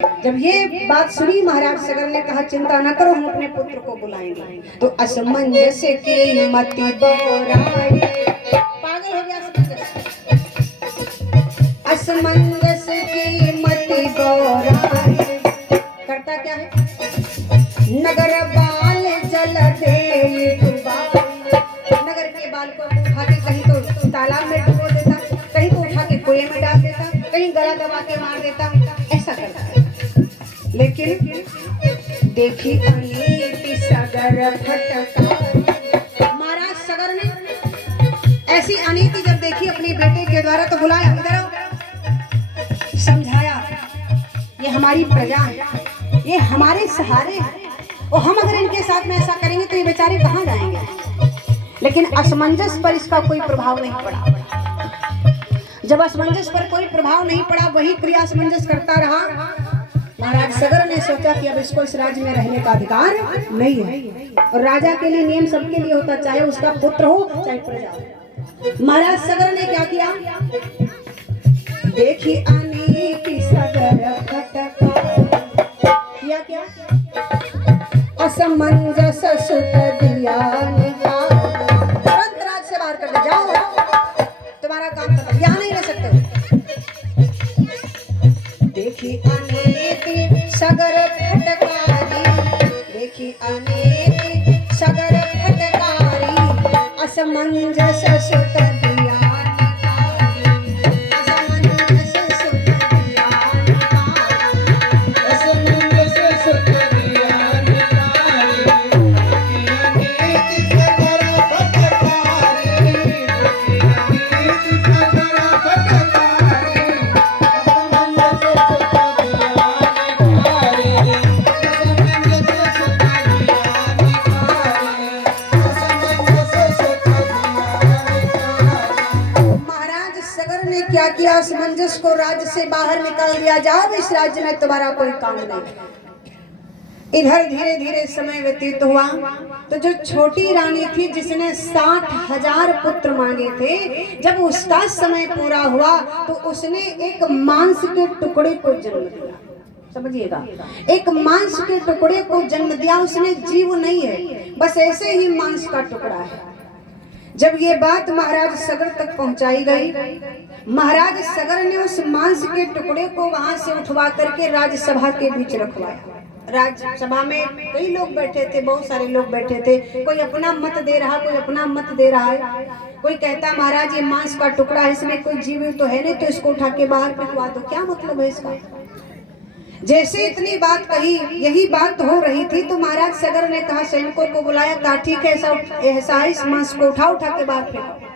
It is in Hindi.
जब ये बात सुनी महाराज सगर ने कहा चिंता न करो, हम अपने पुत्र को बुलाएंगे। तो असमंजस की मति बोराई, पागल हो गया असमंजस की मति बोराई। करता क्या है, नगर बाल जल दे, नगर के बाल को उठा के कहीं तो तालाब में डुबो देता, कहीं को उठा के कुएं में डाल देता, कहीं गला दबा के मार देता, ऐसा करता है। लेकिन देखी अनीति सगर फटका, महाराज सगर ने ऐसी अनीति जब देखी अपने बेटे के द्वारा तो बुलाया, इधर आओ, समझाया ये हमारी प्रजा है, ये हमारे सहारे हैं, और हम अगर इनके साथ में ऐसा करेंगे तो ये बेचारे कहाँ जाएंगे। लेकिन असमंजस पर इसका कोई प्रभाव नहीं पड़ा। जब असमंजस पर कोई प्रभाव नहीं पड़ा, वही क्रिया असमंजस करता रहा। महाराज सगर ने सोचा कि अब इसको इस राज्य में रहने का अधिकार नहीं है, और राजा के लिए नियम सबके लिए होता, चाहे उसका पुत्र हो चाहे प्रजा हो। महाराज सगर ने क्या किया, देखी अनीति सगर फटका, किया क्या, असमंजस सुत दिया निकाल, तुरंत राज से बाहर कर दे, जाओ तुम्हारा काम खत्म, यहाँ नहीं रह सकते। देखी अनीति सगर फटकारी, देखी अनीति सगर फटकारी, असमंजस सुत दिया निकाल, असमंजस सुत दिया निकाल, असमंजस सुत दिया निकाल, अनीति सगर फटकारी, अनीति सगर फटकारी, क्या किया, असमंजस को राज्य से बाहर निकाल दिया, जाओ इस राज्य में तुम्हारा कोई काम नहीं। इधर धीरे धीरे समय व्यतीत हुआ, तो जो छोटी रानी थी जिसने 60,000 पुत्र मांगे थे, जब उसका समय पूरा हुआ तो उसने एक मांस के टुकड़े को जन्म दिया। समझिएगा, एक मांस के टुकड़े को जन्म दिया, उसने जीव नहीं है, बस ऐसे ही मांस का टुकड़ा है। जब ये बात महाराज सगर तक पहुंचाई गई, महाराज सगर ने उस मांस के टुकड़े को वहां से उठवा करके राज्यसभा के बीच रखवाया। राज्यसभा में कई लोग बैठे थे, बहुत सारे लोग बैठे थे, कोई अपना मत दे रहा, कोई अपना मत दे रहा है। कोई कहता महाराज ये मांस का टुकड़ा है, इसमें कोई जीव तो है नहीं, तो इसको उठा के बाहर फेंकवा दो, क्या मतलब है इसका। जैसे इतनी बात कही, यही बात हो रही थी, तो महाराज सगर ने कहा, सैनिकों को बुलाया, कहा ठीक है ऐसा है, इस मांस को उठा के बाहर फेंको।